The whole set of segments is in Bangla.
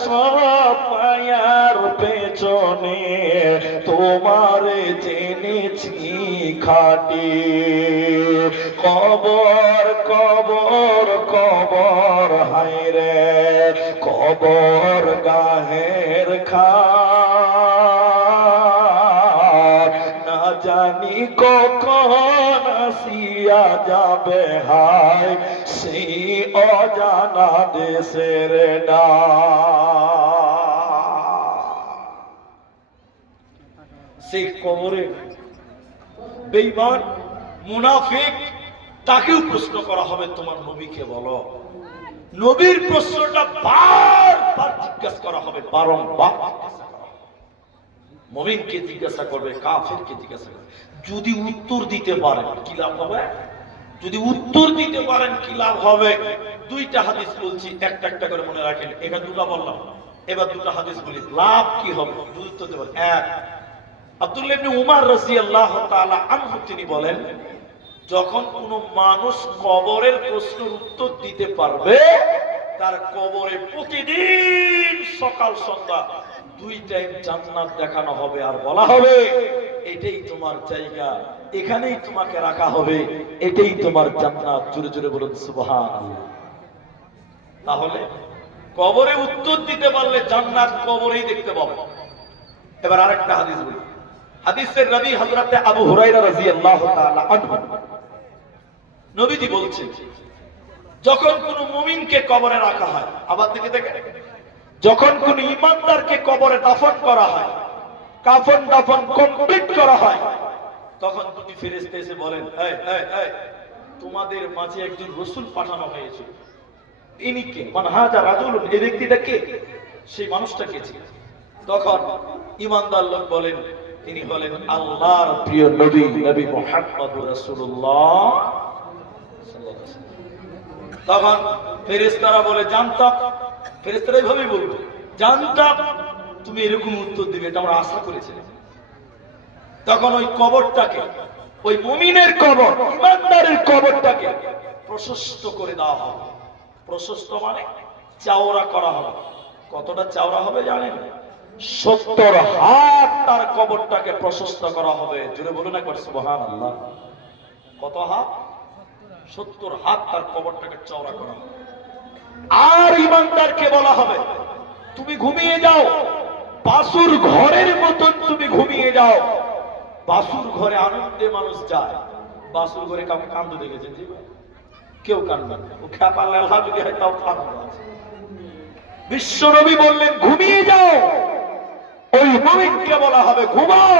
সব মায়ার পেছনে তোমারে জেনেছি খাটি। কবর কবর কবর হায় রে কবর গাহের খার, না জানি কখন আসিয়া যাবে হায় সেই অজানা দেশের সেই কবরে বেঈমান মুনাফিক তাকেও প্রশ্ন করা হবে তোমার নবীকে বলো। নবীর প্রশ্নটা বারবার জিজ্ঞাসা করা হবে, বারংবার মুমিনকে জিজ্ঞাসা করবে, কাফেরকে জিজ্ঞাসা করবে। যদি উত্তর দিতে পারেন কি লাভ হবে? যদি উত্তর দিতে পারেন কি লাভ হবে? দুইটা হাদিস বলছি, একটা একটা করে মনে রাখেন। এটা দুটো বললাম, এবার দুটো হাদিস বলি। লাভ কি হবে যদি উত্তর দিতে পারেন? এক, আব্দুল্লাহ ইবনে উমর রাদিয়াল্লাহু তাআলা আনহু তিনি বলেন, যখন কোন মানুষ কবরের প্রশ্নের উত্তর দিতে পারবে, তার কবরে প্রতিদিন সকাল সন্ধ্যা 2 টাইম জান্নাত দেখানো হবে, আর বলা হবে এটাই তোমার জায়গা, এখানেই তোমাকে রাখা হবে, এটাই তোমার জান্নাত। জোরে জোরে বলুন সুবহানাল্লাহ। তাহলে কবরে উত্তর দিতে পারলে জান্নাত কবরেই দেখতে পাবে। এবার আরেকটা হাদিস বলি। হাদিসের রাবী হযরত আবু হুরায়রা রাদিয়াল্লাহু তাআলা আনহু নবীজি বলছেন, যখন কোন মুমিনকে কবরে রাখা হয়, আবার দিকে দেখেন, যখন কোন ঈমানদারকে কবরে দাফন করা হয়, কাফন দাফন কমপ্লিট করা হয়, তখন দুটি ফেরেশতা এসে বলেন, এই এই এই তোমাদের মাঝে একজন রাসূল পাঠানো হয়েছে, ইনি কে? মান হাযা রাজুলুন, এই ব্যক্তিটা কে? সেই মানুষটা কে ছিল? তখন ঈমানদার লোক বলেন, তিনি হলেন আল্লাহর প্রিয় নবী, নবী মুহাম্মদুর রাসূলুল্লাহ। তখন ফেরেশতারা বলে, জানতাম, ফেরেশতারা এইভাবেই বলবে, জানতাম তুমি এরকম উত্তর দিবে, এটা আমরা আশা করেছিলাম। তখন ওই কবরটাকে, ওই মুমিনের কবর, ঈমানদারের কবরটাকে প্রশস্ত করে দেওয়া হবে। প্রশস্ত মানে চওড়া করা হবে। কতটা চওড়া হবে জানেন? 70 হাত তার কবরটাকে প্রশস্ত করা হবে। জোরে বলুন একবার সুবহানাল্লাহ। কত হাত? 70 হাত তার কবরটাকে চওড়া করা হবে। আর ঈমানদারকে বলা হবে, তুমি ঘুমিয়ে যাও, বাসুর ঘরের মতন তুমি ঘুমিয়ে যাও। বাসুর ঘরে আনন্দে মানুষ যায়, বাসুর ঘরে কাউকে কান্দতে দেখেছেন? কেউ কান্দে না, ও খেপা লেলা যদি হয় তাও কান্দে আছে। বিশ্বনবী বললেন, ঘুমিয়ে যাও। ওই মুমিনকে বলা হবে, ঘুমাও।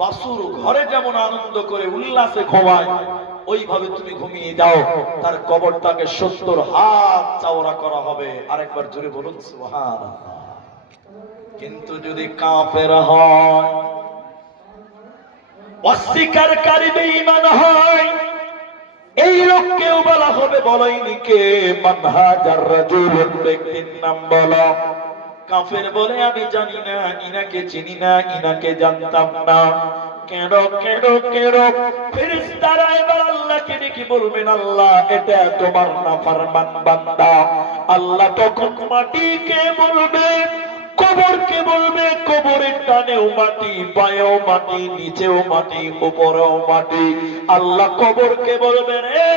বাসুর ঘরে যেমন আনন্দ করে উল্লাসে ঘুমায়, ওইভাবে তুমি ঘুমিয়ে যাও। তার কবরটাকে 70 হাত চওড়া করা হবে। আরেকবার জোরে বলুন সুবহানাল্লাহ। কিন্তু যদি কাফের হয়, অস্বীকারী বেঈমান হয়, এই লোককেও বলা হবে, বলোইনি কে? মান হাজার রাজুলুন, ব্যক্তির নাম বলো। কাফের বলে, আমি জানি না, ইনাকে চিনি না, ইনাকে জানতাম না। কেন কেন কেন? ফেরেশতারা এবার আল্লাহকে ডেকে বলবেন, আল্লাহ এটা তোমার নাফরমান বান্দা। আল্লাহ তখন মাটিকে বলবে, কবরকে বলবে, কবরের ডানেও মাটি, বাঁয়েও মাটি, নিচেও মাটি, উপরেও মাটি। আল্লাহ কবরকে বলবেন, এ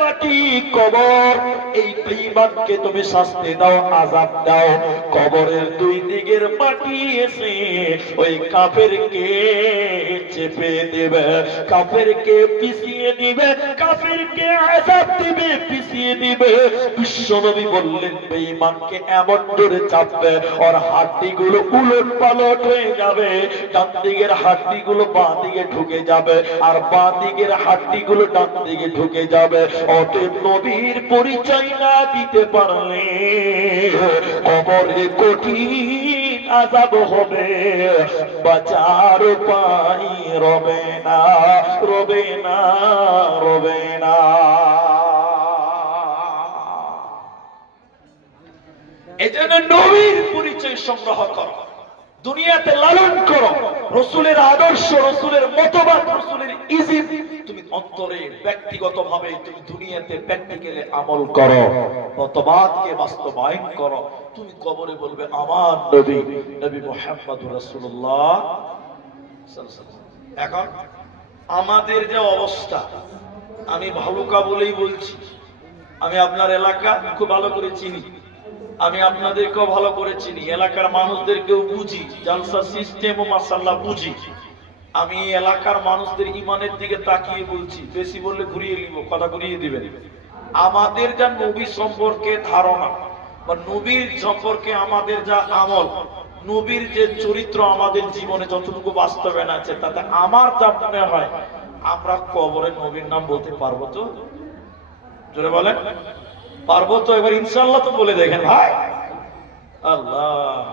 মাটি, কবর, এই বেঈমানকে তুমি শাস্তি দাও, আযাব দাও। কবরের 2 দিকের মাটি এসে ওই কাফেরকে চেপে দেবে, কাফেরকে পিছিয়ে দিবে, কাফেরকে আযাব দিবে, পিছিয়ে দিবে। বিশ্বনবী বললেন, বেঈমানকে এমন ধরে চাপবে, ওর হাড্ডিগুলো উলট পালট হয়ে যাবে। ডান দিকের হাড্ডিগুলো বাঁ দিকে ঢুকে যাবে, আর বাঁ দিকের হাড্ডিগুলো ডান দিকে ঢুকে যাবে। অতএব নবীর পরিচয় না দিতে পারলে কবরে কঠিন আযাব হবে, বাঁচার উপায় রবে না, রবে না, রবে না। এজন্য নবীর পরিচয় সংগ্রহ করো। দুনিয়াতে লালন করো রাসূলের আদর্শ, রাসূলের মতবাদ, রাসূলের ইজিম তুমি অন্তরে ব্যক্তিগতভাবে তুমি দুনিয়াতে প্র্যাকটিক্যালি আমল করো, মতবাদকে বাস্তবায়ন করো। তুমি কবরে বলবে আমার নবী নবী মুহাম্মদুর রাসূলুল্লাহ সাল্লাল্লাহু আলাইহি ওয়াসাল্লাম। এখন আমাদের যে অবস্থা, আমি ভালুকা বলেই বলছি, আমি আপনার এলাকা খুব ভালো করে চিনি, আমি আপনাদেরকেও ভালো করে চিনি, এলাকার মানুষদেরকেও বুঝি, জালসা সিস্টেম ও মাশাআল্লাহ বুঝি। আমি এলাকার মানুষদের ইমানের দিকে তাকিয়ে বলছি, বেশি বললে ঘুরিয়ে নিব, কথা ঘুরিয়ে দিবেন। আমাদের যা নবী সম্পর্কে ধারণা বা নবীর সম্পর্কে আমাদের যা আমল, নবীর যে চরিত্র আমাদের জীবনে যতটুকু বাস্তবায়ন আছে, তাতে আমার যা মনে হয় আমরা কবরে নবীর নাম বলতে পারবো তো? জোরে বলেন পারবো তো? এবার ইনশাআল্লাহ তো বলে দেখেন ভাই। আল্লাহ,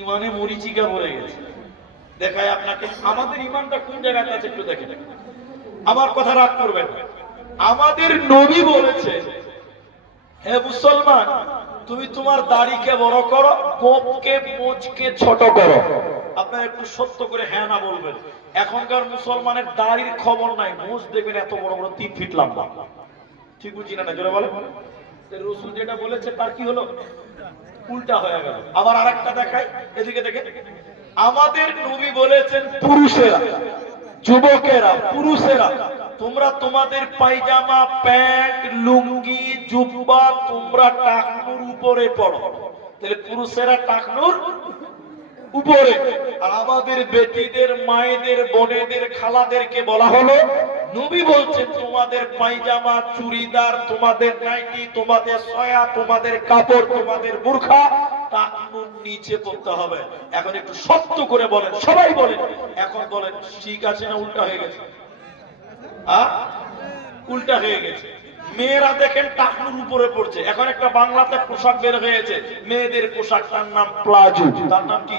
ইমানে মরিচিকা ভরে গেছে। দেখায় আপনাকে আমাদের ইমানটা কোন জায়গাতে আছে একটু দেখে। আমার কথা রাগ করবেন না। আমাদের নবী বলেছে, হে মুসলমান, তুমি তোমার দাড়িকে বড় করো, গোঁফকে মোচকে ছোট করো। আপনারা একটু সত্য করে হ্যাঁ না বলবেন। এখনকার মুসলমানের দাড়ির খবর নাই, মোচ দেখবেন এত বড় বড় 3 ফিট লম্বা। ঠিক বুঝি না? জোরে বলেন। রাসূল যেটা বলেছে তার কি হলো? উল্টা হয়ে গেল। আবার আরেকটা দেখাই, এদিকে দেখে। আমাদের নবী বলেছেন, পুরুষেরা, যুবকেরা, পুরুষেরা, তোমরা তোমাদের পায়জামা, প্যান্ট, লুঙ্গি, জুব্বা তোমরা টাকনুর উপরে পড়ো। তাহলে পুরুষেরা টাকনুর উপরে, আর আমাদের বেটিদের, মায়েদের, বোনেদের, খালাদেরকে বলা হলো, নবী বলছেন তোমাদের পায়জামা, চুড়িদার, তোমাদের নাইটি, তোমাদের সয়া, তোমাদের কাপড়, তোমাদের বুরখা টাকনুর নিচে পড়তে হবে। এখন একটু সত্য করে বলেন, সবাই বলেন, এখন বলেন ঠিক আছে না উল্টা হয়ে গেছে? উল্টা হয়ে গেছে। মেয়েরা দেখেন টাকনুর উপরে পড়ছে। এখন একটা বাংলাতে পোশাক বের হয়েছে মেয়েদের পোশাক, তার নাম প্লাজো। তার নাম কি?